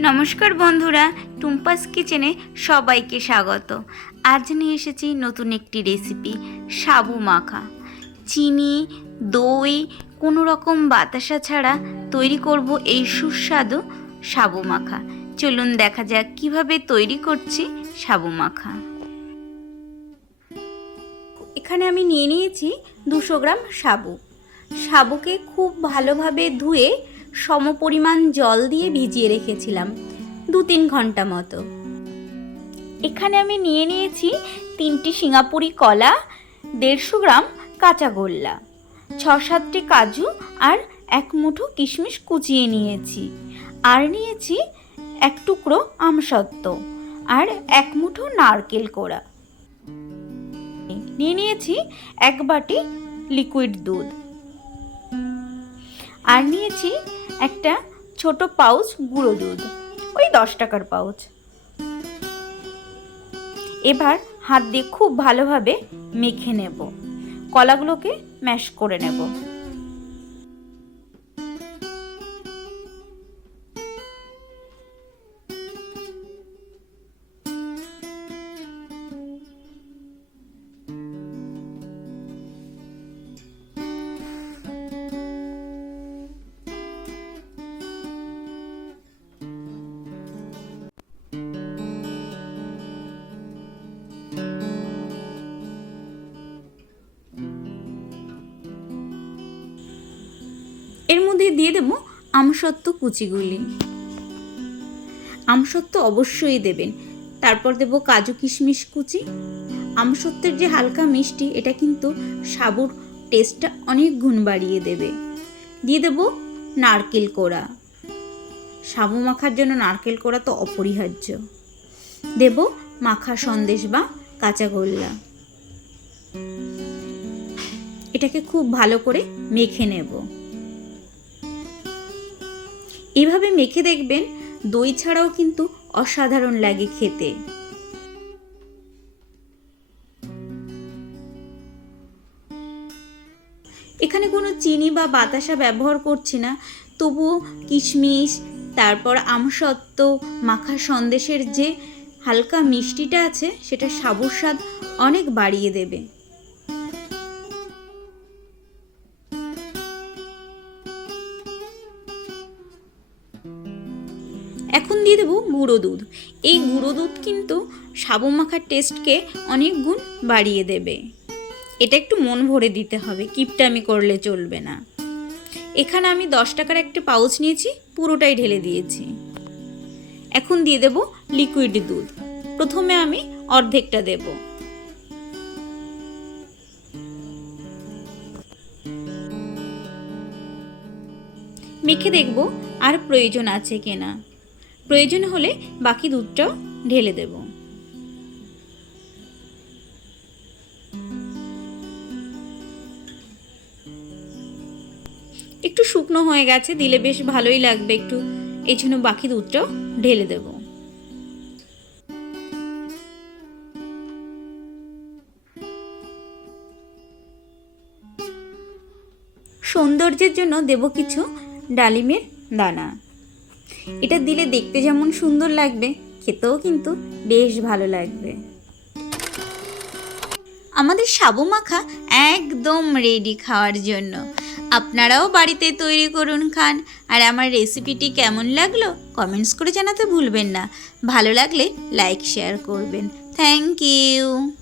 নমস্কার বন্ধুরা, টুম্পাস কিচেনে সবাইকে স্বাগত। আজ নিয়ে এসেছি নতুন একটি রেসিপি সাবু মাখা। চিনি, দই, কোনো রকম বাতাসা ছাড়া তৈরি করব এই সুস্বাদু সাবু মাখা। চলুন দেখা যাক কীভাবে তৈরি করছি সাবু মাখা। এখানে আমি নিয়ে নিয়েছি দুশো গ্রাম সাবু। সাবুকে খুব ভালোভাবে ধুয়ে সমপরিমাণ জল দিয়ে ভিজিয়ে রেখেছিলাম দু তিন ঘণ্টা মতো। এখানে আমি নিয়ে নিয়েছি তিনটি সিঙ্গাপুরি কলা, দেড়শো গ্রাম কাঁচা গোল্লা ছ সাতটি কাজু আর এক মুঠো কিশমিশ কুচিয়ে নিয়েছি। আর নিয়েছি এক টুকরো আমসত্ত্ব আর এক মুঠো নারকেল কোড়া। নিয়ে নিয়েছি এক বাটি লিকুইড দুধ। আর নিয়েছি একটা ছোট পাউচ গুঁড়ো দুধ, ওই দশ টাকার পাউচ। এবার হাত দিয়ে খুব ভালোভাবে মেখে নেব। কলাগুলোকে ম্যাশ করে নেব। এর মধ্যে দিয়ে দেবো আমসত্ত্ব কুচিগুলি। আমসত্ত্ব অবশ্যই দেবেন। তারপর দেব কাজু কিশমিশ কুচি। আমসত্ত্বের যে হালকা মিষ্টি, এটা কিন্তু সাবুর টেস্টটা অনেক গুণ বাড়িয়ে দেবে। দিয়ে দেব নারকেল কোড়া। সাবু মাখার জন্য নারকেল কোড়া তো অপরিহার্য। দেব মাখা সন্দেশ বা কাঁচা গোল্লা। এটাকে খুব ভালো করে মেখে নেব। এভাবে মেখে দেখবেন দই ছাড়াও কিন্তু অসাধারণ লাগে খেতে। এখানে কোনো চিনি বা বাতাসা ব্যবহার করছি না, তবুও কিশমিশ, তারপর আমসত্ত্ব, মাখা সন্দেশের যে হালকা মিষ্টিটা আছে সেটা সাবুর স্বাদ অনেক বাড়িয়ে দেবে। এখন দিয়ে দেবো গুঁড়ো দুধ। এই গুঁড়ো দুধ কিন্তু সাবু মাখার টেস্টকে অনেক গুণ বাড়িয়ে দেবে। এটা একটু মন ভরে দিতে হবে, কিপটামি করলে চলবে না। এখানে আমি দশ টাকার একটা পাউচ নিয়েছি, পুরোটাই ঢেলে দিয়েছি। এখন দিয়ে দেব লিকুইড দুধ। প্রথমে আমি অর্ধেকটা দেব। মেখে দেখব আর প্রয়োজন আছে কিনা। প্রয়োজন হলে বাকি দুধটাও ঢেলে দেব। একটু শুকনো হয়ে গেছে, দিলে বেশ ভালোই লাগবে একটু। এই জন্য বাকি দুধটাও ঢেলে দেব। সৌন্দর্যের জন্য দেব কিছু ডালিমের দানা। এটা দিলে দেখতে যেমন সুন্দর লাগবে, খেতেও কিন্তু বেশ ভালো লাগবে। আমাদের সাবু মাখা একদম রেডি খাওয়ার জন্য। আপনারাও বাড়িতে তৈরি করুন খান। আর আমার রেসিপিটি কেমন লাগল কমেন্টস করে জানাতে ভুলবেন না। ভালো লাগলে লাইক শেয়ার করবেন। Thank you